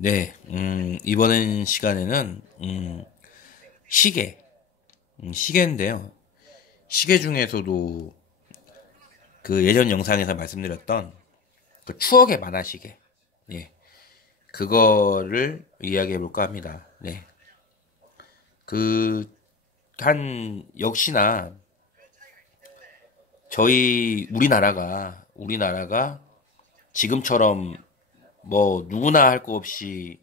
네, 이번 시간에는, 시계, 시계인데요. 시계 중에서도 그 예전 영상에서 말씀드렸던 그 추억의 만화 시계. 예, 그거를 이야기해 볼까 합니다. 네. 그, 역시나 우리나라가 지금처럼 뭐 누구나 할 거 없이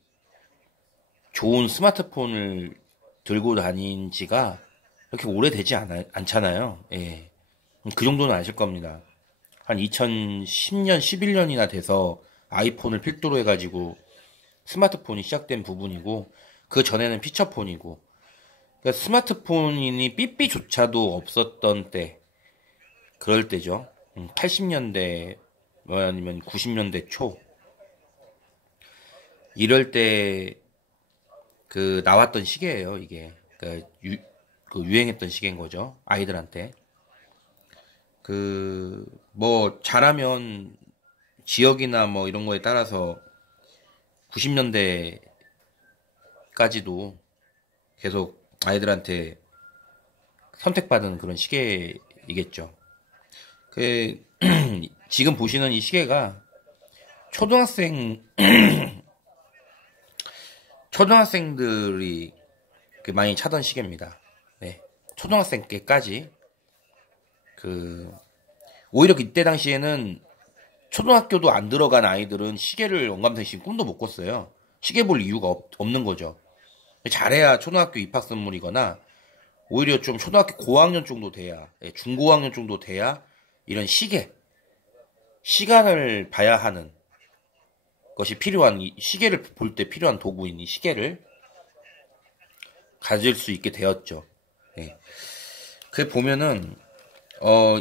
좋은 스마트폰을 들고 다닌 지가 그렇게 오래되지 않잖아요. 예. 그 정도는 아실 겁니다. 한 2010년, 11년이나 돼서 아이폰을 필두로 해가지고 스마트폰이 시작된 부분이고, 그 전에는 피처폰이고, 그러니까 스마트폰이 삐삐조차도 없었던 때, 그럴 때죠. 80년대, 뭐 아니면 90년대 초, 이럴 때 그 나왔던 시계예요, 이게. 그 유행했던 시계인 거죠. 아이들한테. 뭐 잘하면 지역이나 뭐 이런 거에 따라서 90년대까지도 계속 아이들한테 선택받은 그런 시계이겠죠. 그 지금 보시는 이 시계가 초등학생 초등학생들이 많이 차던 시계입니다. 네. 초등학생 때까지 오히려 그때 당시에는 초등학교도 안 들어간 아이들은 시계를 언감생심 꿈도 못 꿨어요. 시계 볼 이유가 없는 거죠. 잘해야 초등학교 입학 선물이거나 오히려 좀 초등학교 고학년 정도 돼야, 중고학년 정도 돼야 이런 시간을 봐야 하는 것이 필요한, 시계를 볼 때 필요한 도구인 이 시계를 가질 수 있게 되었죠. 네. 그 보면은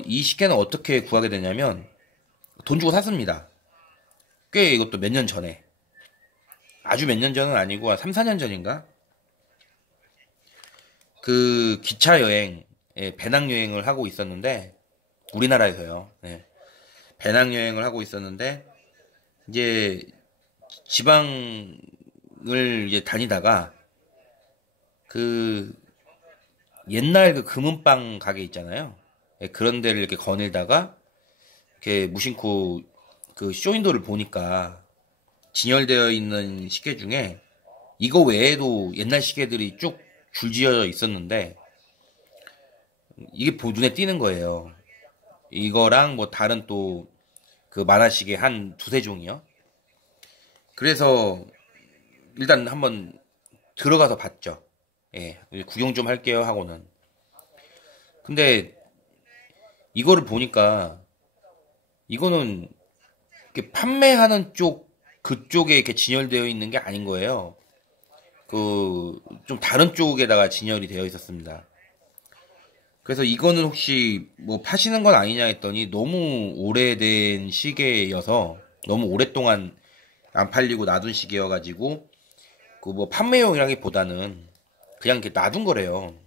이 시계는 어떻게 구하게 되냐면 돈 주고 샀습니다. 꽤 이것도 몇 년 전에, 아주 몇 년 전은 아니고 한 3, 4년 전인가? 그 기차 여행, 배낭 여행을 하고 있었는데, 우리나라에서요. 네. 배낭 여행을 하고 있었는데 이제 지방을 이제 다니다가 그 옛날 그 금은방 가게 있잖아요. 그런 데를 이렇게 거닐다가 이렇게 무심코 그 쇼윈도를 보니까 진열되어 있는 시계 중에 이거 외에도 옛날 시계들이 쭉 줄지어져 있었는데 이게 눈에 띄는 거예요. 이거랑 뭐 다른 또 그 만화시계 한 두세 종이요. 그래서 일단 한번 들어가서 봤죠. 예, 구경 좀 할게요 하고는. 근데 이거를 보니까 이거는 이렇게 판매하는 그쪽에 이렇게 진열되어 있는 게 아닌 거예요. 좀 다른 쪽에다가 진열이 되어 있었습니다. 그래서 이거는 혹시 뭐 파시는 건 아니냐 했더니 너무 오래된 시계여서 너무 오랫동안 안 팔리고 놔둔 시계여가지고 그 뭐 판매용이라기보다는 그냥 이렇게 놔둔 거래요.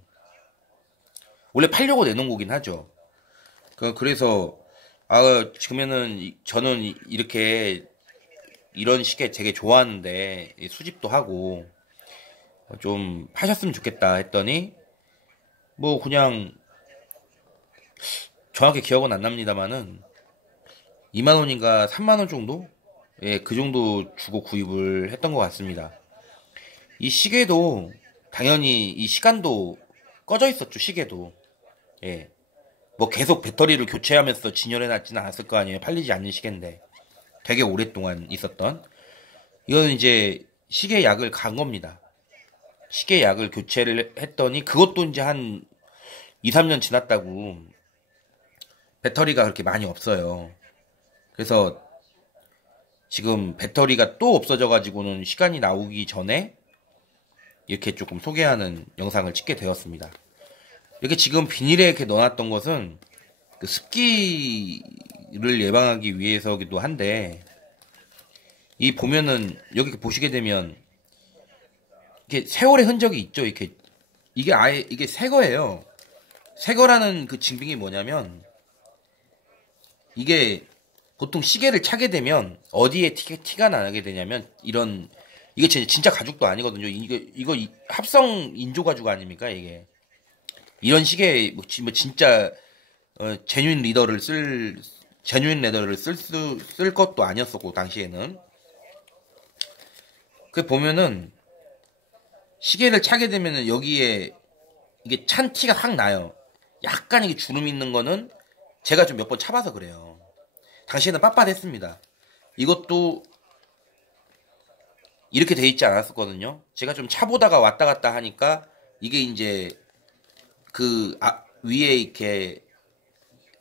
원래 팔려고 내놓은 거긴 하죠. 그래서 지금에는 저는 이렇게 이런 시계 되게 좋아하는데 수집도 하고 좀 하셨으면 좋겠다 했더니 뭐 그냥 정확히 기억은 안 납니다만은 2만 원인가 3만 원 정도? 예, 그 정도 주고 구입을 했던 것 같습니다. 이 시계도 당연히 이 시간도 꺼져 있었죠, 시계도. 예. 뭐 계속 배터리를 교체하면서 진열해 놨지는 않았을 거 아니에요. 팔리지 않는 시계인데. 되게 오랫동안 있었던. 이건 이제 시계 약을 간 겁니다. 시계 약을 교체를 했더니 그것도 이제 한 2, 3년 지났다고 배터리가 그렇게 많이 없어요. 그래서 지금 배터리가 또 없어져가지고는 시간이 나오기 전에 이렇게 조금 소개하는 영상을 찍게 되었습니다. 이렇게 지금 비닐에 이렇게 넣어놨던 것은 그 습기를 예방하기 위해서기도 한데, 이 보면은 여기 보시게 되면 이렇게 세월의 흔적이 있죠. 이게 아예 이게 새 거예요. 새 거라는 그 증빙이 뭐냐면 이게 보통 시계를 차게 되면 어디에 티가 나게 되냐면 이런 이게 진짜 가죽도 아니거든요. 이거 합성 인조 가죽 아닙니까, 이게. 이런 식의, 뭐 진짜, 제뉴인 레더를 쓸 것도 아니었었고, 당시에는. 그 보면은, 시계를 차게 되면은 여기에, 이게 찬 티가 확 나요. 약간 이게 주름 있는 거는 제가 좀 몇 번 차봐서 그래요. 당시에는 빳빳했습니다. 이것도 이렇게 돼 있지 않았었거든요. 제가 좀 차보다가 왔다 갔다 하니까 이게 이제 위에 이렇게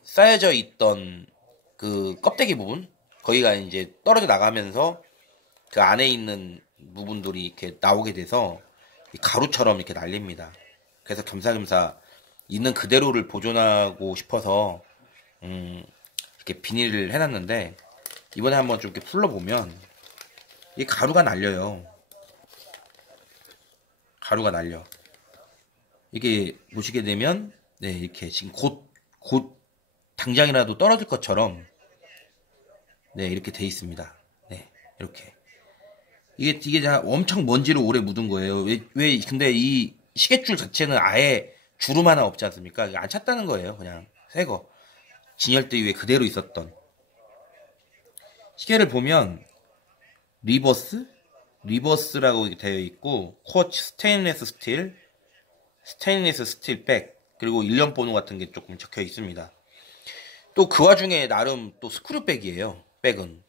쌓여져 있던 그 껍데기 부분 거기가 이제 떨어져 나가면서 그 안에 있는 부분들이 이렇게 나오게 돼서 가루처럼 이렇게 날립니다. 그래서 겸사겸사 있는 그대로를 보존하고 싶어서 이렇게 비닐을 해놨는데 이번에 한번 좀 이렇게 풀러보면 이 가루가 날려요. 가루가 날려. 이게 보시게 되면 네 이렇게 지금 곧 당장이라도 떨어질 것처럼 네 이렇게 돼 있습니다. 네 이렇게 이게 다 엄청 먼지로 오래 묻은 거예요. 왜 근데 이 시계줄 자체는 아예 주름 하나 없지 않습니까? 안 찼다는 거예요. 그냥 새거 진열대 위에 그대로 있었던 시계를 보면 리버스라고 되어 있고 쿼츠 스테인리스 스틸 백 그리고 일련 번호 같은 게 조금 적혀 있습니다. 또 그 와중에 나름 또 스크류 백이에요. 백은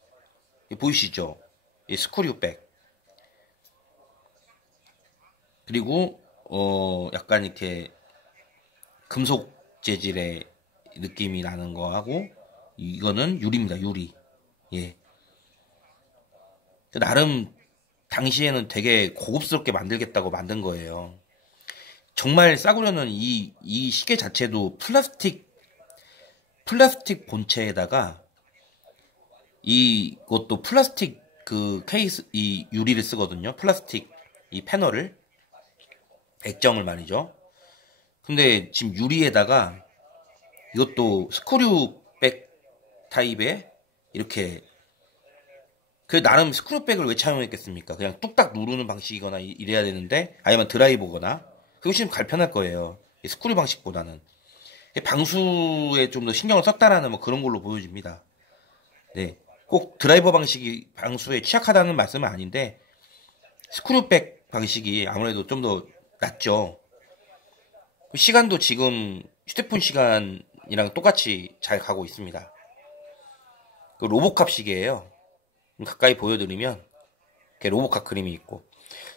보이시죠? 이 스크류 백 그리고 약간 이렇게 금속 재질의 느낌이 나는 거하고 이거는 유리입니다. 유리. 예. 나름 당시에는 되게 고급스럽게 만들겠다고 만든 거예요. 정말 싸구려는 이 시계 자체도 플라스틱 본체에다가 이것도 플라스틱 그 케이스 이 유리를 쓰거든요. 플라스틱 이 패널을 액정을 말이죠. 근데 지금 유리에다가 이것도 스크류백 타입의 이렇게 그 나름 스크류백을 왜 차용했겠습니까? 그냥 뚝딱 누르는 방식이거나 이래야 되는데 아니면 드라이버거나 그거 훨씬 간편할 거예요. 스크류 방식보다는 방수에 좀 더 신경을 썼다라는 뭐 그런 걸로 보여집니다. 네, 꼭 드라이버 방식이 방수에 취약하다는 말씀은 아닌데 스크류백 방식이 아무래도 좀 더 낫죠. 시간도 지금 휴대폰 시간이랑 똑같이 잘 가고 있습니다. 그 로보캅 시계예요. 가까이 보여드리면 이렇게 로보캅 그림이 있고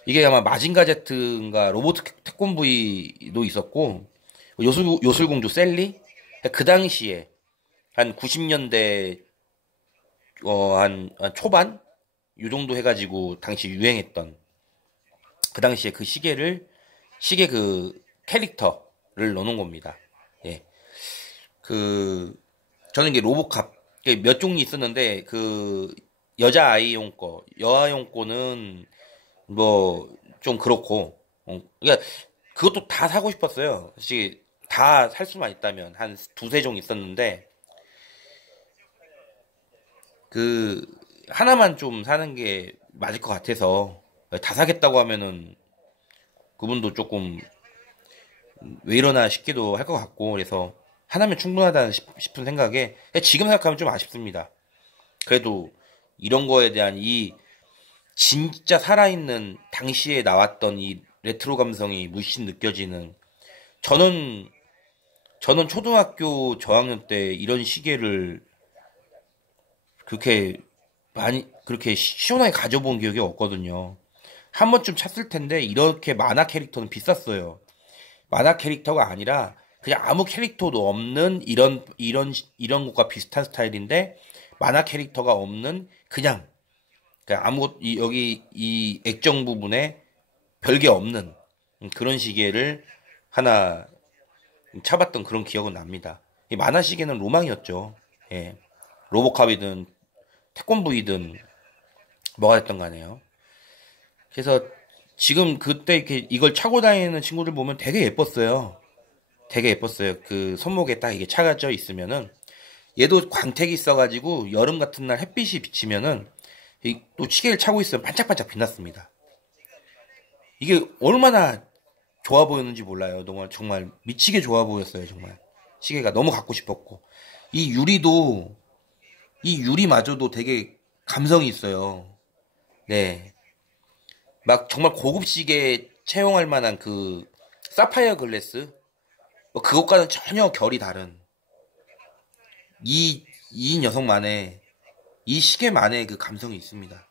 이게 아마 마징가 제트인가 로보트 태권브이도 있었고 요술공주 셀리 그 당시에 한 90년대 한 초반 요 정도 해가지고 당시 유행했던 그 당시에 그 시계 그 캐릭터를 넣어놓은 겁니다. 예. 저는 이게 로보캅 몇 종류 있었는데 여자 아이용 여아용 거는 뭐 좀 그렇고 그러니까 그것도 다 사고 싶었어요. 사실 다 살 수만 있다면 한 두세 종 있었는데 하나만 좀 사는 게 맞을 것 같아서 다 사겠다고 하면은 그분도 조금 왜 이러나 싶기도 할 것 같고 그래서 하나면 충분하다 싶은 생각에 지금 생각하면 좀 아쉽습니다. 그래도 이런 거에 대한 이 진짜 살아있는 당시에 나왔던 이 레트로 감성이 물씬 느껴지는 저는 초등학교 저학년 때 이런 시계를 그렇게 시원하게 가져본 기억이 없거든요. 한 번쯤 찼을 텐데 이렇게 만화 캐릭터는 비쌌어요. 만화 캐릭터가 아니라 그냥 아무 캐릭터도 없는 이런 것과 비슷한 스타일인데 만화 캐릭터가 없는 그냥 여기 이 액정 부분에 별게 없는 그런 시계를 하나 차봤던 그런 기억은 납니다. 이 만화 시계는 로망이었죠. 예. 로보캅이든 태권브이든 뭐가 됐던 간에요. 그래서 지금 그때 이걸 차고 다니는 친구들 보면 되게 예뻤어요. 되게 예뻤어요. 그 손목에 딱 이게 차가져 있으면은 얘도 광택이 있어가지고 여름 같은 날 햇빛이 비치면은 또 시계를 차고 있으면 반짝반짝 빛났습니다. 이게 얼마나 좋아 보였는지 몰라요. 정말 미치게 좋아 보였어요. 정말 시계가 너무 갖고 싶었고 이 유리도 이 유리마저도 되게 감성이 있어요. 네, 막 정말 고급 시계 채용할 만한 그 사파이어 글래스 뭐 그것과는 전혀 결이 다른 이 녀석만의 이 시계만의 그 감성이 있습니다.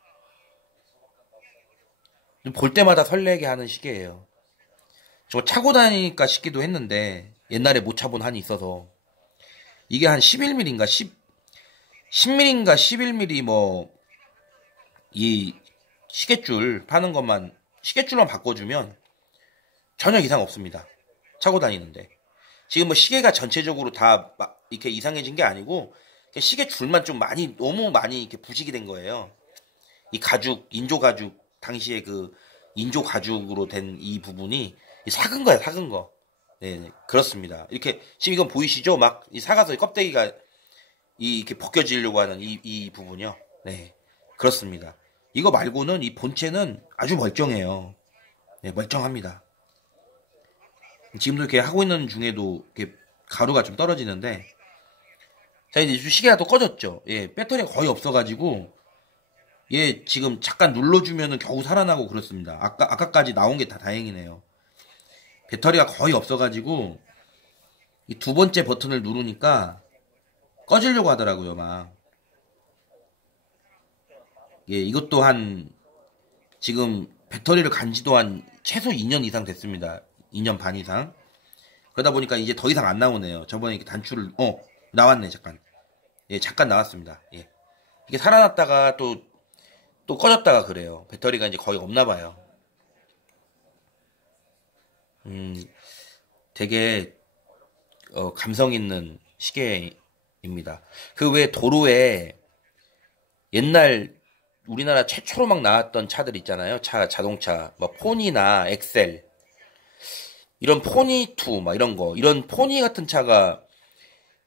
볼 때마다 설레게 하는 시계예요. 저 차고 다니니까 싶기도 했는데 옛날에 못 차본 한이 있어서 이게 한 11mm인가 10mm인가 11mm 뭐 이 시계줄 파는 것만 시계줄만 바꿔주면 전혀 이상 없습니다. 차고 다니는데 지금 뭐 시계가 전체적으로 다 이렇게 이상해진 게 아니고 시계줄만 좀 많이 너무 많이 이렇게 부식이 된 거예요. 이 가죽 인조 가죽 당시에 그 인조 가죽으로 된 이 부분이 삭은 거야 삭은 거. 네 그렇습니다. 이렇게 지금 이건 보이시죠? 막 이 삭아서 껍데기가 이렇게 벗겨지려고 하는 이 부분이요. 네 그렇습니다. 이거 말고는 이 본체는 아주 멀쩡해요. 네 멀쩡합니다. 지금도 이렇게 하고 있는 중에도 이렇게 가루가 좀 떨어지는데 자 이제 시계가 또 꺼졌죠. 예 배터리가 거의 없어가지고 얘 지금 잠깐 눌러주면은 겨우 살아나고 그렇습니다. 아까까지 나온 게 다 다행이네요. 배터리가 거의 없어가지고 이 두 번째 버튼을 누르니까 꺼지려고 하더라고요, 막. 예, 이것도 지금 배터리를 간 지도 한 최소 2년 이상 됐습니다. 2년 반 이상. 그러다 보니까 이제 더 이상 안 나오네요. 저번에 이렇게 나왔네, 잠깐. 예, 잠깐 나왔습니다. 예. 이게 살아났다가 또 꺼졌다가 그래요. 배터리가 이제 거의 없나 봐요. 되게 감성 있는 시계입니다. 그 외 도로에 옛날 우리나라 최초로 막 나왔던 차들 있잖아요. 자동차 뭐 포니나 엑셀 이런 포니2 막 이런 거 이런 포니 같은 차가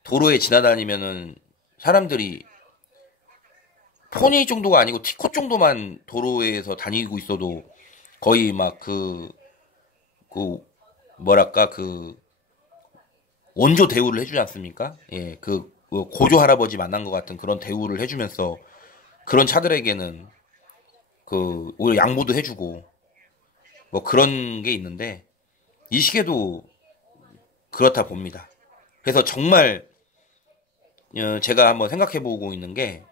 도로에 지나다니면은 사람들이 포니 정도가 아니고 티코 정도만 도로에서 다니고 있어도 거의 막 뭐랄까 원조 대우를 해주지 않습니까? 예, 고조 할아버지 만난 것 같은 그런 대우를 해주면서 그런 차들에게는 오히려 양보도 해주고 뭐 그런 게 있는데 이 시계도 그렇다 봅니다. 그래서 정말 제가 한번 생각해보고 있는 게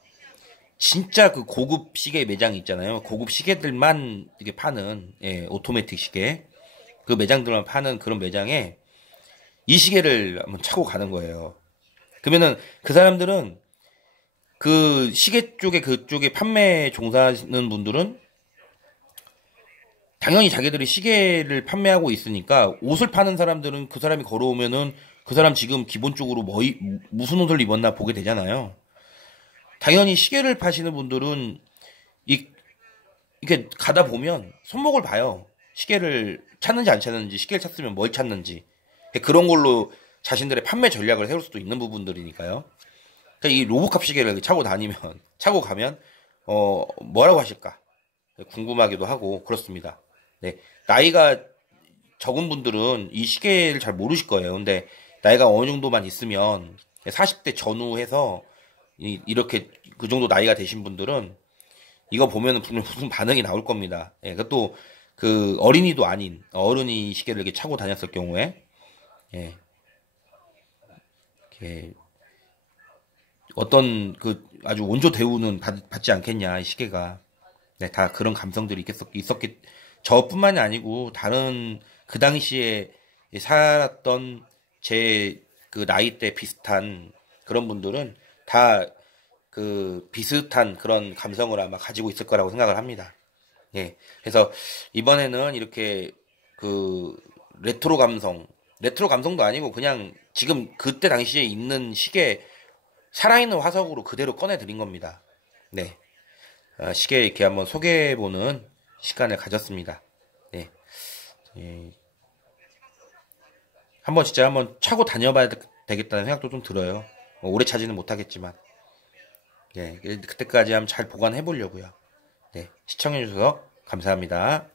진짜 그 고급 시계 매장 있잖아요. 고급 시계들만 이렇게 파는 예, 오토매틱 시계 그 매장들만 파는 그런 매장에 이 시계를 한번 차고 가는 거예요. 그러면은 그 사람들은 그 시계 그쪽에 판매 종사하는 분들은 당연히 자기들이 시계를 판매하고 있으니까 옷을 파는 사람들은 그 사람이 걸어오면은 그 사람 지금 기본적으로 무슨 옷을 입었나 보게 되잖아요. 당연히 시계를 파시는 분들은 이렇게 가다 보면 손목을 봐요. 시계를 찾는지 안 찾는지, 시계를 찾으면 뭘 찾는지. 그런 걸로 자신들의 판매 전략을 세울 수도 있는 부분들이니까요. 그러니까 이 로보캅 시계를 차고 가면, 뭐라고 하실까? 궁금하기도 하고, 그렇습니다. 네. 나이가 적은 분들은 이 시계를 잘 모르실 거예요. 근데 나이가 어느 정도만 있으면 40대 전후해서 이렇게 그 정도 나이가 되신 분들은 이거 보면은 분명 무슨 반응이 나올 겁니다. 예, 그것도 그 어린이도 아닌 어른이 시계를 이렇게 차고 다녔을 경우에 예, 이렇게 어떤 아주 원조 대우는 받지 않겠냐 이 시계가. 네, 다 그런 감성들이 있었기 저뿐만이 아니고 다른 그 당시에 살았던 제 그 나이대 비슷한 그런 분들은 다 비슷한 그런 감성을 아마 가지고 있을 거라고 생각을 합니다. 예. 그래서 이번에는 이렇게 레트로 감성도 아니고 그냥 지금 그때 당시에 있는 시계 살아있는 화석으로 그대로 꺼내 드린 겁니다. 네. 시계 이렇게 한번 소개해보는 시간을 가졌습니다. 네. 예. 진짜 한번 차고 다녀봐야 되겠다는 생각도 좀 들어요. 오래 차지는 못하겠지만. 네. 그때까지 한번 잘 보관해 보려고요. 네. 시청해주셔서 감사합니다.